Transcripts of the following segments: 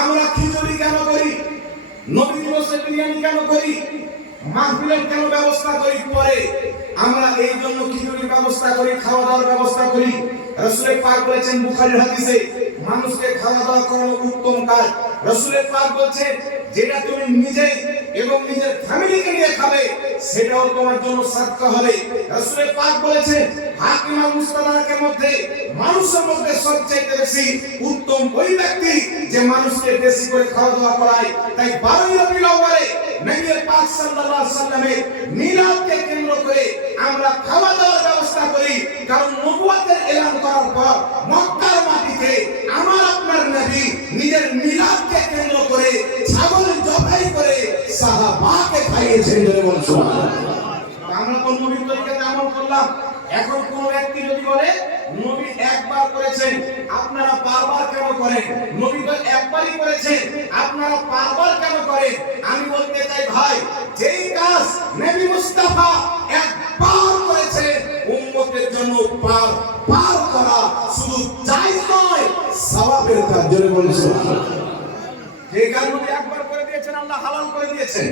আমরা খিচুড়ি কেন করি, নবী দিবসে বিরিয়ানি কেন করি, মাহফিলের কেন ব্যবস্থা করি? পরে আমরা এই জন্য খিচুড়ির ব্যবস্থা করি, খাওয়া দাওয়ার ব্যবস্থা করি। রাসূল পাক বলেছেন বুখারীর হাদিসে, মানুষকে খাওয়া দাওয়া করানো উত্তম কাজ। রাসূল পাক বলেছেন যেটা তুমি নিজে এবং নিজের ফ্যামিলিকে নিয়ে খাবে সেটাও তোমার জন্য সাদকা হবে। রাসূল পাক বলেছেন হাকিম আর মুস্তাদরাকের মধ্যে মানুষের মধ্যে সবচেয়ে বেশি উত্তম ওই ব্যক্তি যে মানুষকে বেশি করে খাওয়া দাওয়া করায়। তাই 12 রবিউল আউয়ালে নবী পাক সাল্লাল্লাহু আলাইহি ওয়াসাল্লামের মিলাদকে কেন্দ্র করে আমরা খাওয়া দাওয়ার ব্যবস্থা করি। কারণ নবুয়তের এলান করার পর মক্কার মাটিতে আমার আপনার নবী নিজের মিলাদকে কেন্দ্র করে ছাগল জবাই করে সাহাবাকে খাইয়েছেন। বলুন সুবহানাল্লাহ। আমরা কোন নবীর তরিকাতে আমল করলাম। এখন কোন ব্যক্তি যদি বলে নবী একবার করেছেন আপনারা বারবার কেন করেন, নবী তো একবারই করেছেন আপনারা বারবার কেন করেন? আমি বলতে চাই ভাই, যেই কাজ নবী মুস্তাফা একবার করেছেন উম্মতের জন্য পার করা শুধু জায়েজ নয়, সওয়াবের কাজ। জোরে বলুন সুবহানাল্লাহ। যেই কাজ নবী একবার করে দিয়েছেন আল্লাহ হালাল করে দিয়েছেন,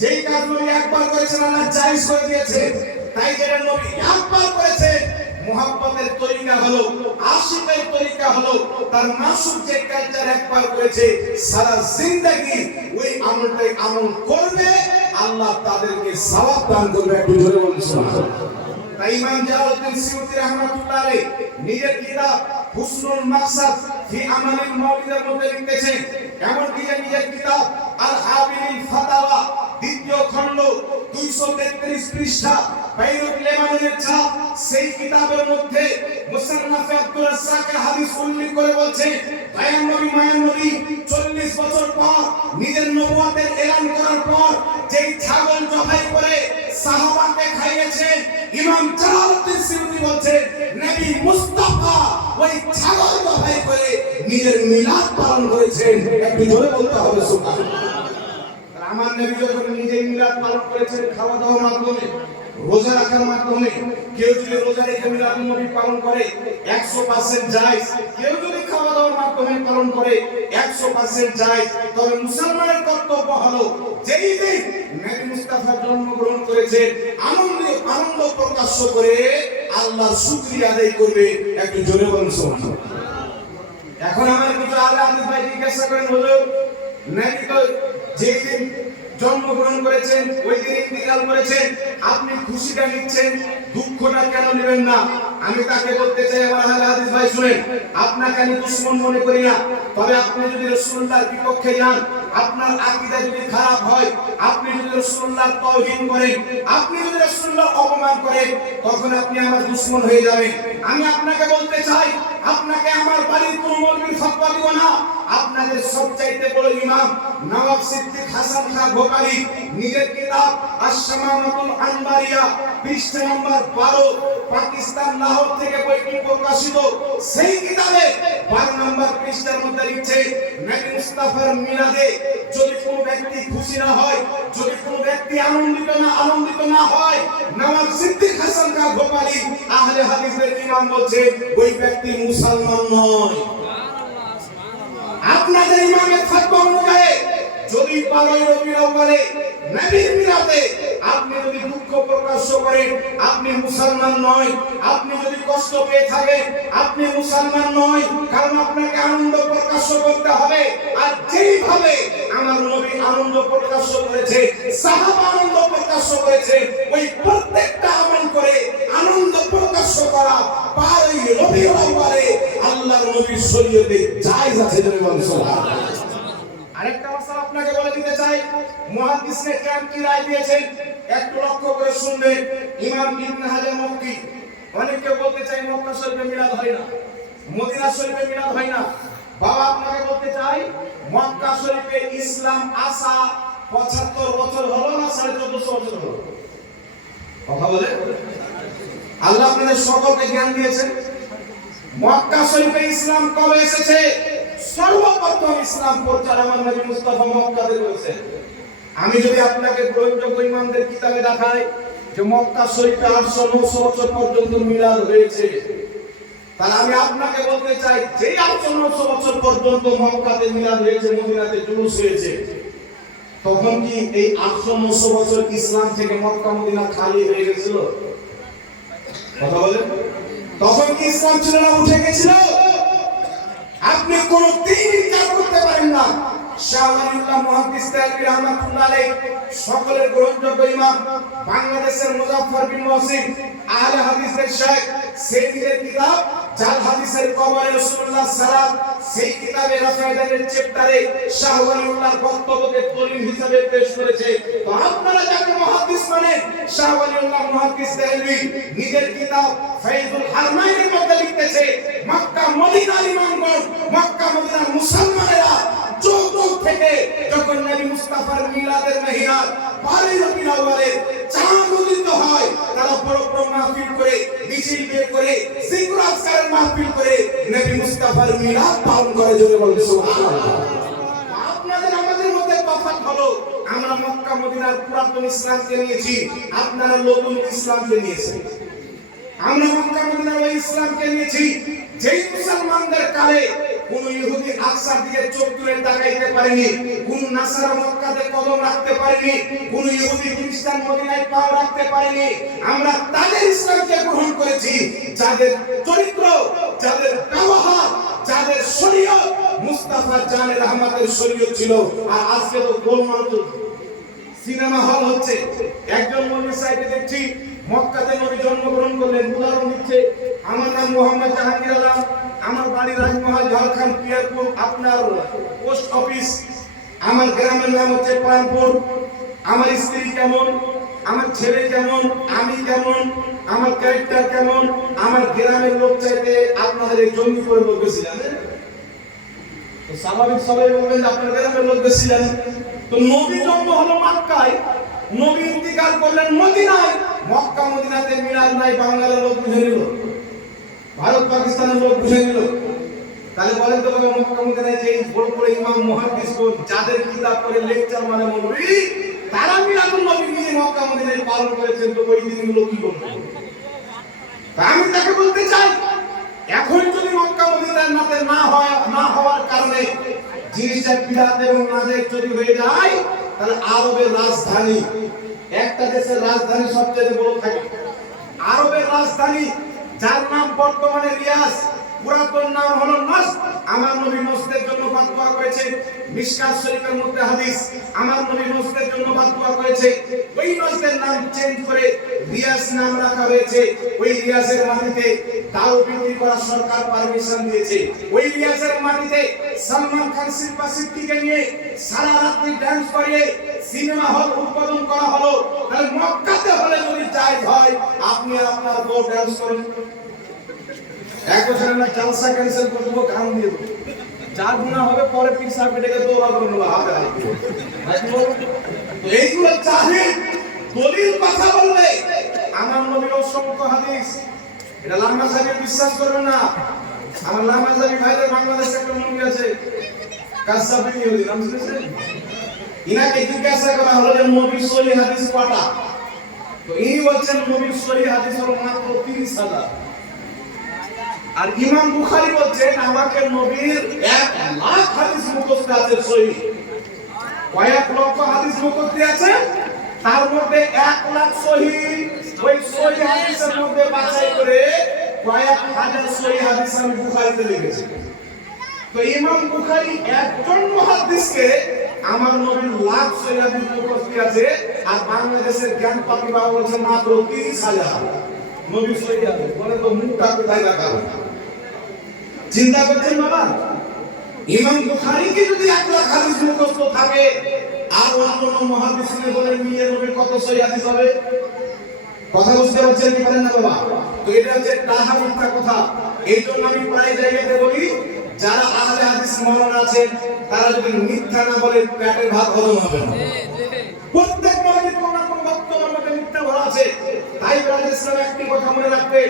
যেই কাজ নবী একবার করেছেন আল্লাহ জায়েজ করে দিয়েছেন। তাই যেটা নবী একবার করেছেন মুহাব্বতের তরিকা হলো, আশিকের তরিকা হলো, তার মাসুক যে কালচার একবার করেছে সারা জিন্দেগি ওই আমলটাই আমল করবে, আল্লাহ তাদেরকে সওয়াব দান করবে। একটু জোরে বলুন সুবহানাল্লাহ। তাই ইমাম জালালউদ্দিন সিয়ুতী রাহমাতুল্লাহ আলাইহি নিজের কিতাব হুসনুল মাকসাদ ফি আমালিল মাউলিদের মধ্যে লিখতেছেন, এমনকি নিজের কিতাব আল হাবিলিল ফাতাওয়া দ্বিতীয় খণ্ড 233 পৃষ্ঠা বাইরুত লেবাননের ছাপ, সেই কিতাবের মধ্যে মুসান্নাফে আব্দুর রাজ্জাকের হাদিস উল্লেখ করে বলছে দয়ার নবী মায়ার নবী 40 বছর পর নিজের নবুয়তের এলান করার পর যেই ছাগল জবাই করে সাহাবাকে খাইয়েছেন, ইমাম জালালউদ্দিন সিয়ুতী বলছেন নবী মুস্তাফা ওই ছাগল জবাই করে নিজের মিলাদ পালন করেছেন। একটু জোরে বলতে হবে সুবহানাল্লাহ। আমার নবী যখন নিজে মিলাদ পালন করেছেন খাওয়া দাওয়ার মাধ্যমে, রোজা রাখার মাধ্যমে, কেউ যদি রোজা রেখে মিলাদ নবী পালন করে 100% জায়েজ, কেউ যদি খাওয়া দাওয়ার মাধ্যমে পালন করে 100% জায়েজ। তবে মুসলমানের কর্তব্য হলো যেই দিন নবী মুস্তাফা জন্মগ্রহণ করেছেন আনন্দ প্রকাশ করে আল্লাহর শুকরিয়া আদায় করবে। একটু জোরে বলুন সুবহানাল্লাহ। এখন আমার কিছু আলে হাদিস ভাই জিজ্ঞাসা করেন হুজুর নবী তো যেদিন জন্মগ্রহণ করেছেন ওই দিন ইন্তেকাল করেছেন, আপনি খুশিটা নিচ্ছেন, দুঃখটা কেন নেবেন না? আমি তাকে বলতে চাই আমার আলে হাদিস ভাই শুনেন, আপনাকে আমি দুশমন মনে করি না, তবে আপনি যদি রাসূলুল্লাহর বিপক্ষে যান, আপনার আকীদা যদি খারাপ হয়, আপনি যদি রাসূলুল্লাহর তাওহীন করেন, আপনি যদি রাসূলুল্লাহর অপমান করেন, তখন আপনি আমার দুশমন হয়ে যাবেন। আমি আপনাকে বলতে চাই, আপনাকে আমার বাড়ির কোনো মৌলবীর ফতোয়া দিব না। আপনাদের সবচাইতে বড় ইমাম নওয়াব সিদ্দিক হাসান খান ভোকারি নিজের কিতাব আশ-শামামাতুল আনবারিয়া পৃষ্ঠা নম্বর 12 পাকিস্তান লাহোর থেকে বইটি প্রকাশিত, সেই কিতাবে 12 নম্বর পৃষ্ঠার মধ্যে লিখছে নবী মুস্তাফার মিলাদে যদি কোনো ব্যক্তি খুশি না হয়, যদি কোনো ব্যক্তি আনন্দিত না হয়, নওয়াব সিদ্দিক হাসান খান ভোকারি আহলে হাদিসের ইমাম বলছে ওই ব্যক্তি মুসলমান নয়। আপনাদের ইমামের ফতোয়া অনুযায়ী যদি 12 রবিউল আউয়ালে নবীর মিলাদে আপনি যদি দুঃখ প্রকাশ করেন, আপনি মুসলমান নয়। আপনি যদি কষ্ট পেয়ে থাকেন, আপনি মুসলমান নয়, কারণ আপনাকে আনন্দ প্রকাশ করতে হবে। আর যেইভাবে আমার নবী আনন্দ প্রকাশ করেছে, সাহাবা আনন্দ প্রকাশ করেছে, ওই প্রত্যেকটা আমল করে আনন্দ প্রকাশ করা 12 রবিউল আউয়ালে আল্লাহর নবীর শরীয়তে জায়েজ আছে। সুবহানাল্লাহ। আরেকটা মাসলা আপনাকে বলে দিতে চাই, মুহাদ্দিসরা কেরাম কি রায় দিয়েছেন একটু লক্ষ্য করে শুনবেন। ইমাম ইবনে হাজার মক্কি, অনেকে বলতে চাই মক্কা শরীফে মিলাদ হয় না, মদিনা শরীফে মিলাদ হয় না। বাবা আপনাকে বলতে চাই মক্কা শরীফে ইসলাম আসা 75 বছর হলো না 1450 বছর হলো? কথা বলে আল্লাহ আপনাদের সকলকে জ্ঞান দিয়েছেন। মক্কা শরীফে ইসলাম কবে এসেছে? সর্বপ্রথম ইসলাম প্রচার আমার নবী মুস্তাফা মক্কাতে করেছেন। আমি যদি আপনাকে গ্রহণযোগ্য ইমামদের কিতাবে দেখাই যে মক্কা শরীফে 800-900 বছর পর্যন্ত মিলাদ হয়েছে, তাহলে আমি আপনাকে বলতে চাই, যে 800-900 বছর পর্যন্ত মক্কাতে মিলাদ হয়েছে, মদিনাতে জুলুস হয়েছে, তখন কি এই 800-900 বছর ইসলাম থেকে মক্কা মদিনা খালি হয়ে গেছিল? কথা বলেন, তখন কি ইসলাম ছিল না, উঠে গেছিল? আপনি কোন দিন ইনকার করতে পারেন না। শাহ ওয়ালিউল্লাহ মুহাদ্দিস তালবী রাহমাতুল্লাহ আলাইহি, সকলের গ্রহণযোগ্য ইমাম, বাংলাদেশের মুজাফফর বিন মুহসিন, আহলে হাদিসের শেখ, সেই কিতাব জাল হাদিসের কবরে রাসূলুল্লাহ সাল্লাল্লাহু আলাইহি ওয়াসাল্লাম, সেই কিতাবে রাফায়েদের চ্যাপ্টারে শাহ ওয়ালিউল্লাহর বক্তব্যকে দলিল হিসেবে পেশ করেছে। তো আপনারা যাকে মুহাদ্দিস মানেন, শাহ ওয়ালিউল্লাহ মুহাদ্দিস তালবী নিজের কিতাব ফায়জুল হারমাইনের মধ্যে লিখতেছে, মক্কা মদিনার ইমামগণ, মক্কা মদিনার মুসলমানেরা চৌদ্দ থেকে যখন নবী মুস্তাফার মিলাদের মাহিনাত 12 রবিউল আউয়ালের চাঁদ উদিত হয়, তারা বড় বড় মাহফিল করে, মিছিল বের করে, জিকির আজকারের মাহফিল করে নবী মুস্তাফার মিলাদ পালন করে। জোরে বলুন সুবহানাল্লাহ। আপনাদের আমাদের মধ্যে তফাৎ হলো, আমরা মক্কা মদিনার পুরাতন ইসলামকে নিয়েছি, আপনারা নতুন ইসলামকে নিয়েছেন। আমরা মক্কা মদিনার ওই ইসলামকে নিয়েছি যেই মুসলমানদের কালে কোন ইহুদি আকসার দিকে চোখ তুলে তাকাইতে পারেনি, কোন নাসারা মক্কাতে কদম রাখতে পারেনি, কোন ইহুদি খ্রিস্টান মদিনায় পা রাখতে পারেনি। আমরা তাদের ইসলামকে গ্রহণ করেছি যাদের চরিত্র, যাদের ব্যবহার, যাদের শরীয়ত মুস্তাফা জানের রহমতের শরীয়ত ছিল। আর আজকে তো গোলমাল সিনেমা হল হচ্ছে। একজন মৌলভী সাহেবকে দেখছি মক্কাতে নবী জন্মগ্রহণ করলেন, উদাহরণ দিচ্ছে, আমার নাম মোহাম্মদ জাহাঙ্গীর আলম, আমার বাড়ি রাজমহল, ঝাড়খণ্ড, পিয়ারপুর, আপনার পোস্ট অফিস, আমার গ্রামের নাম হচ্ছে প্রাণপুর, আমার স্ত্রী কেমন, আমার ছেলে কেমন, আমি কেমন, আমার ক্যারেক্টার কেমন, আমার গ্রামের লোক চাইতে আপনাদের এই জঙ্গি করে লোক বেশি জানেন। তো স্বাভাবিক সবাই বলবেন যে আপনার গ্রামের লোক বেশি জানেন। তো নবী জন্ম হলো মক্কায়, নবী ইন্তিকাল করলেন মদিনায়, মক্কা মদিনাতে মিলাদ নাই, বাঙালির লোক বুঝে নিল, ভারত পাকিস্তানের লোক বুঝে নিল। তাহলে বলেন তো বাবা, মক্কা মদিনায় যে বড় বড় ইমাম মুহাদ্দিসগণ যাদের কিতাব করে লেকচার মানে মৌলভী, তারা মিলাদুন নবী নিয়ে মক্কা মদিনায় পালন করেছেন, তো ওই দিনগুলো কি করবে? আমি তাকে বলতে চাই, এখন যদি মক্কা মদিনার নাতে না হওয়ার কারণে জিনিসটা বিরাট এবং নাজেক যদি হয়ে যায়, তাহলে আরবের রাজধানী, একটা দেশের রাজধানী সবচেয়ে বড় থাকে, আরবের রাজধানী যার নাম বর্তমানে রিয়াজ, পুরাতন নাম হলো নজদ। আমার নবী নজদের জন্য ফতোয়া করেছে, মিশকাত শরীফের মধ্যে হাদিস, আমার নবী নজদের জন্য ফতোয়া করেছে, ওই নজদের নাম চেঞ্জ করে রিয়াজ নাম রাখা হয়েছে। ওই রিয়াজের মাটিতে দাও বিক্রি করার সরকার পারমিশন দিয়েছে। ওই রিয়াজের মাটিতে সালমান খান শিল্পা সিদ্দিকীকে নিয়ে সারা রাত্রি ডান্স করিয়ে সিনেমা হল উদ্বোধন করা হলো। তাহলে মক্কাতে হলে যদি জায়েজ হয়, আপনি আপনার বউ ডান্স করেন, এক বছরের না জালসা ক্যান্সেল করে দেবো, গান দিয়ে দেবো, যার গুনাহ হবে পরে পীর সাহেব ডেকে দোয়া করে নেবো হাতে হাতে। তো এইগুলো জাহিল দলিল কথা বলবে। আমার নবীর অসংখ্য হাদিস, এটা লামা সাহেব বিশ্বাস করবে না। আমার লামা সাহেব ভাইদের বাংলাদেশে একটা মন্দির আছে, কাসাবিন ইহুদি, নাম শুনেছেন? ইনাকে জিজ্ঞাসা করা হলো যে নবীর সহি হাদিস কটা? তো ইনি বলছেন নবীর সহি হাদিস হলো মাত্র 30,000। আর ইমাম বুখারী বলছেন আমাকে নবীর 1,00,000 হাদিস মুখস্থ আছে সহি। কয়েক লক্ষ হাদিস মুখস্থ আছে, তার মধ্যে 1,00,000 সহি। ওই সহি হাদিসের মধ্যে বাছাই করে কয়েক হাজার সহি হাদিস আমি বুখারীতে লিখেছি। তো ইমাম বুখারী একজন মুহাদ্দিসকে আমার নবীর লাখ সহি হাদিস মুখস্থ আছে, আর বাংলাদেশের জ্ঞান পাপি বাবা বলছেন মাত্র 30,000 নবীর সহি হাদিস। বলে তো মুখটা কোথায় রাখাবো? চিন্তা করছেন বাবা, ইমাম বুখারী কি যদি 1,00,000 হাদিস মুখস্থ থাকে, আর অন্যান্য মুহাদ্দিসিনে বলেন মিলিয়ে নবীর কত সহি হাদিস হবে? কথা বুঝতে পারছেন কি পারেন না বাবা? তো এটা হচ্ছে ডাহা মিথ্যা কথা। এই জন্য আমি প্রায় জায়গাতে বলি, যারা আহলে হাদিস মাওলানা আছেন, তারা যদি মিথ্যা না বলে পেটের ভাত হজম হবে না। প্রত্যেক মৌলবীর কোন না কোন বক্তব্যের মধ্যে মিথ্যা ভরা আছে। তাই ব্রাদার ইসলাম একটি কথা মনে রাখবে,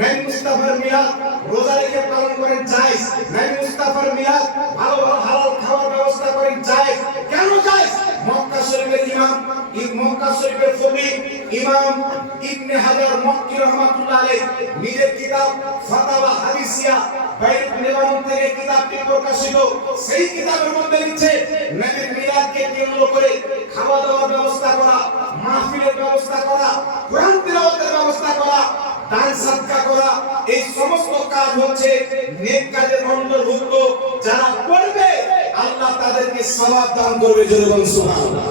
নবী মুস্তাফার মিলাদ রোজা রেখে পালন করেন জায়েজ, নবী মুস্তাফার মিলাদ ভালো ভালো হালাল খাওয়ার ব্যবস্থা করেন জায়েজ। কেন জায়েজ? মক্কা শরীফের ইমাম, মক্কা শরীফের কবি ইমাম ইবনে হাজার মক্কি রাহমাতুল্লাহ আলাইহি নিজের কিতাব ফাতাওয়া হাদিসিয়া বাইতুল নিজাম থেকে কিতাবটি প্রকাশিত। সেই কিতাবের মধ্যে লিখছে নবীর মিলাদকে কেন্দ্র করে খাওয়া দাওয়ার ব্যবস্থা করা, মাহফিলের ব্যবস্থা করা, কোরআন তিলাওয়াতের ব্যবস্থা করা, দান সদকা করা, এই সমস্ত কাজ হচ্ছে নেক কাজের অন্তর্ভুক্ত। যারা করবে আল্লাহ তাদেরকে সওয়াব দান করবে। জোরে বলুন সুবহানাল্লাহ।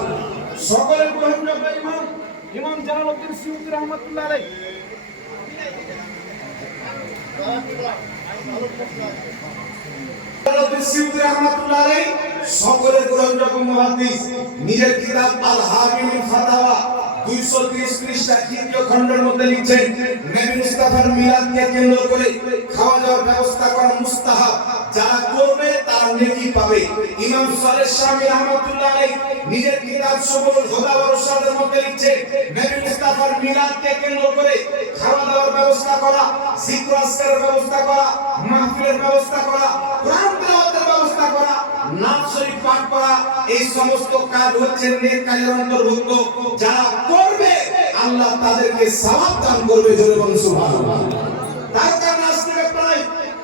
সকলের গ্রহণযোগ্য ইমাম জালালউদ্দিন সিয়ুতী রাহমাতুল্লাহ আলাইহি সকলের গ্রহণযোগ্য মুহাদ্দিস নিজের কিতাব আল হাবিবুল ফাতাওয়া 230 পৃষ্ঠা তৃতীয় খণ্ডের মধ্যে লিখছেন নবী মুস্তাফার মিলাদকে কেন্দ্র করে খাওয়া দাওয়ার ব্যবস্থা করা মুস্তাহাব, যারা করবে তারা নেকি পাবে। ইমাম সালেহ শামী রাহমাতুল্লাহ আলাইহি নিজের কিতাব সুবুলুল হুদা ওয়া রশাদের মধ্যে লিখছেন নবী মুস্তাফার মিলাদকে কেন্দ্র করে খাওয়া দাওয়ার ব্যবস্থা করা, জিকির আজকারের ব্যবস্থা করা, মাহফিলের ব্যবস্থা করা, কোরআন তিলাওয়াতের ব্যবস্থা করা, নাম শরীফ পাঠ করা, এই সমস্ত কাজ হচ্ছে নেক কাজের অন্তর্ভুক্ত। যারা করবে আল্লাহ তাদেরকে সওয়াব দান করবে। জোরে বলুন সুবহানাল্লাহ। তার কারণে আজকে প্রায়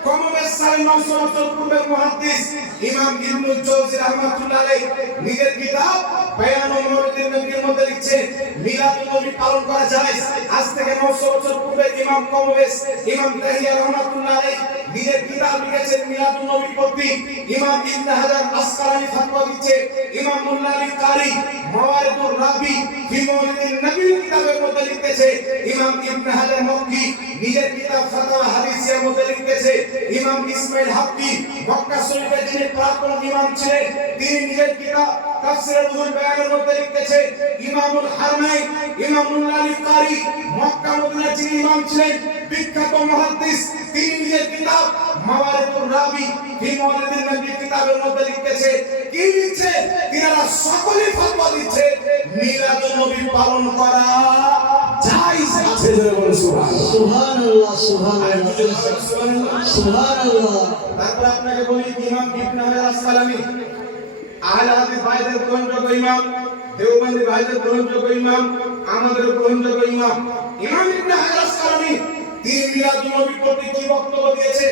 কমবেশ 950 বছর পূর্বের মুহাদ্দিস ইমাম ইবনুল জাওজি রাহমাতুল্লাহ আলাইহি নিজের কিতাব বায়ানুল মাউলিদিন নবীর মধ্যে লিখছে মিলাদুন নবী পালন করা যায়। আজ থেকে 900 বছর পূর্বে ইমাম কমবেশ ইমাম তাহিয়া রাহমাতুল্লাহ আলাইহি নিজের কিতাব লিখেছেন মিলাদুন নবী প্রতি। ইমাম ইবনে হাজার আসকালানি ফতোয়া দিচ্ছে। ইমাম মুল্লা আলী কারি মাওয়ারিদুর রাবি ফি মাউলিদিন নবী কিতাবের মধ্যে লিখতেছে। ইমাম ইবনে হাজার মক্কি নিজের কিতাব ফাতাওয়া হাদিসিয়ার মধ্যে লিখতেছে। ইমাম ইসমাইল হাক্কি মক্কা শরীফের যিনি প্রাক্তন ইমাম ছিলেন তিনি নিজের কিতাব তাফসীরুল রুহুল বায়ানের মধ্যে লিখতেছে। ইমামুল হারমাইন ইমাম মুল্লা আলী কারি মক্কা মদিনার যিনি ইমাম ছিলেন বিখ্যাত মুহাদ্দিস তিনি নিজের কিতাব মাওয়ারিদুর রাবি ফি মাউলিদিন নবী কিতাবের মধ্যে লিখতেছে। কি লিখছে? তিনারা সকলেই ফতোয়া দিচ্ছে মিলাদুন নবী পালন করা জায়েজ আছে। জোরে বলুন সুবহানাল্লাহ। সুবহানাল্লাহ সুবহানাল্লাহ। তারপর আপনাকে বলি ইমাম ইবনে হাজার আসকালানি আহলে হাদিস ভাইদের গ্রহণযোগ্য ইমাম, দেওবন্দি ভাইদের গ্রহণযোগ্য ইমাম, আমাদের গ্রহণযোগ্য ইমাম ইমাম ইবনে হাজার আসকালানি তিনি মিলাদুন নবী প্রতি কি বক্তব্য দিয়েছে?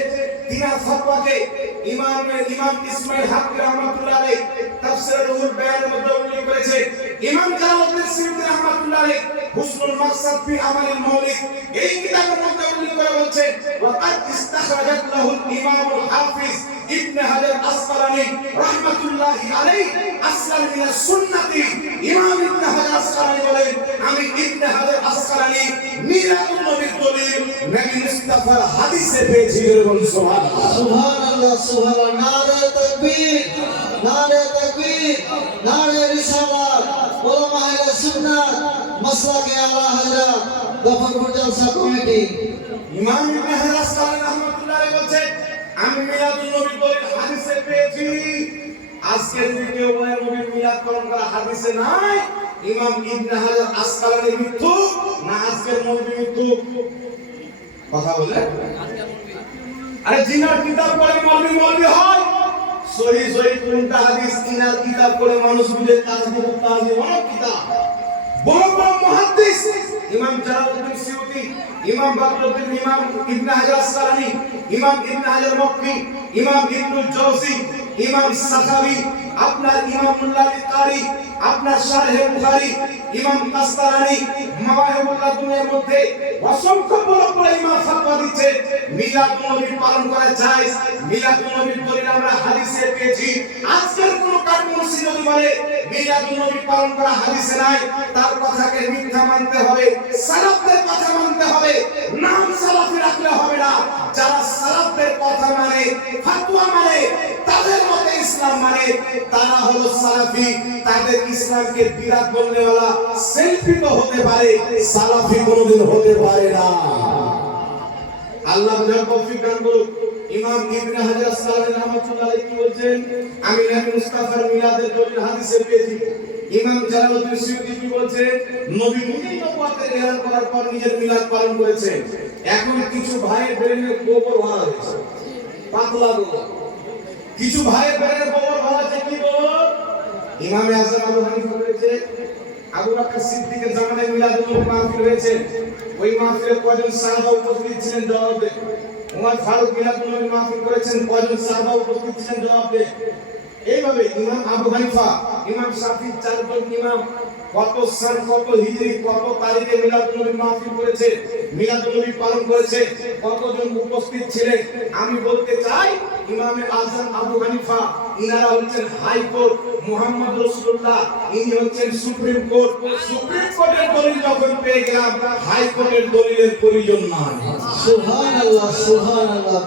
তিনার ফতোয়াকে ইমাম ইসমাইল হাক্কি রাহমাতুল্লাহ আলাইহি তাফসীরুল রুহুল বায়ানের মধ্যে উল্লেখ করেছে। ইমাম জালালউদ্দিন সিয়ুতী রাহমাতুল্লাহ আলাইহি হুসনুল মাকসাদ ফি আমালিল মাউলিদ এই কিতাবের মধ্যে উল্লেখ করে বলছে ওয়া কাদ ইস্তাখরাজাত লাহুল ইমামুল হাফিজ ইবনে হাজার আসকালানি রাহমাতুল্লাহি আলাইহি আসলান মিনাস সুন্নতি। ইমাম ইবনে হাজার আসকালানি বলেন আমি ইবনে হাজার আসকালানি মিলাদুন নবীর দলিল নবী মুস্তাফার হাদিসে পেয়েছি। বলুন সুবহানাল্লাহ। সুবহানাল্লাহ সুবহানাল্লাহ। নারে তাকবীর নারে তাকবীর নারে রিসালাত। উলামা আহলে সুন্নাত মাসলাকে আলা হযরত গফরপুর জলসা কমিটি। ইমাম ইবনে হাজার আসকালানি রাহমাতুল্লাহ আলাইহি বলেন আমি মিলাদুন নবীর দলিল হাদিসে পেয়েছি। আজকে যদি কেউ বলে নবীর মিলাদ পালন করা হাদিসে নাই, ইমাম ইবনে হাজার আসকালানি মিথ্যুক না আজকের মৌলবী মিথ্যুক? কথা বলে আরে জিনার কিতাব পড়ে মৌলবী হয়। সহি সহি কোনটা হাদিস ইনার কিতাব পড়ে মানুষ বুঝে তাজদিদ অনেক কিতাব। বড় বড় মুহাদ্দিস ইমাম জালালউদ্দিন সিয়ুতী, ইমাম বদরুদ্দিন, ইমাম ইবনে হাজার আসকালানি, ইমাম ইবনে হাজার মক্কি, ইমাম ইবনুল জাওজি, ইমাম সাখাবী, আপনার ইমাম মুল্লা আলী কারি, আপনার শারহে বুখারী, ইমাম কাসতালানি মাওয়াহিবুল্লাহ দুনিয়ার মধ্যে অসংখ্য বড় বড় ইমাম ফতোয়া দিচ্ছে মিলাদুন নবী পালন করা জায়েজ। মিলাদুন নবীর দলিল আমরা হাদিসে পেয়েছি। আজকের কোন কাঠমুন্সি যদি বলে মিলাদুন নবী পালন করা হাদিসে নাই, তার কথাকে মিথ্যা মানতে হবে, সালাফদের কথা মানতে হবে, নাম সালাফি রাখলে হবে না। যারা সালাফদের কথা মানে, ফতোয়া মানে, তাদের মতে ইসলাম মানে, তারা হলো সালাফি। তাদের ইসলামকে বিরাট বলনেওয়ালা সেলফি তো হতে পারে, সালাফি কোনোদিন হতে পারে না। আল্লাহ যার তৌফিক দান করুক। ইমাম ইবনে হাজার আসকালানি রাহমাতুল্লাহ আলাইহি কি বলেন? আমি নবী মুস্তাফার মিলাদের দলিল হাদিসে পেয়েছি। ইমাম জালালউদ্দিন সিয়ুতী কি বলেন? নবী নিজেই নবুয়তের এলান করার পর নিজের মিলাদ পালন করেছেন। এখন কিছু ভাইয়ের ব্রেনে গোবর ভরা হয়েছে, পাতলা গোবর। কিছু ভাইয়ের ব্রেনে গোবর ভরা আছে। কি গোবর? ইমাম আযম আবু হানিফা বলেছে আবু বকর সিদ্দিকের জামানায় মিলাদুন নবী মাহফিল হয়েছে, ওই মাহফিলে কয়জন সাহাবা উপস্থিত ছিলেন জবাব দেন। ওমর ফারুক মিলাদুন নবী মাহফিল করেছেন, কয়জন সাহাবা উপস্থিত ছিলেন জবাব দেন। এইভাবে ইমাম আবু হানিফা, ইমাম শাফি, চারজন ইমাম কত সাল, কত হিজরি, কত তারিখে মিলাদুন নবী মাহফিল করেছে, মিলাদুন নবী পালন করেছে, কতজন উপস্থিত ছিলেন। আমি বলতে চাই ইমামে আযম আবু হানিফা ইনারা হচ্ছেন হাইকোর্ট, মুহাম্মদ রাসূলুল্লাহ ইনি হচ্ছেন সুপ্রিম কোর্ট। সুপ্রিম কোর্টের দলিল যখন পেয়ে গেলাম, হাইকোর্টের দলিলের প্রয়োজন নাই। সুবহানাল্লাহ, সুবহানাল্লাহ।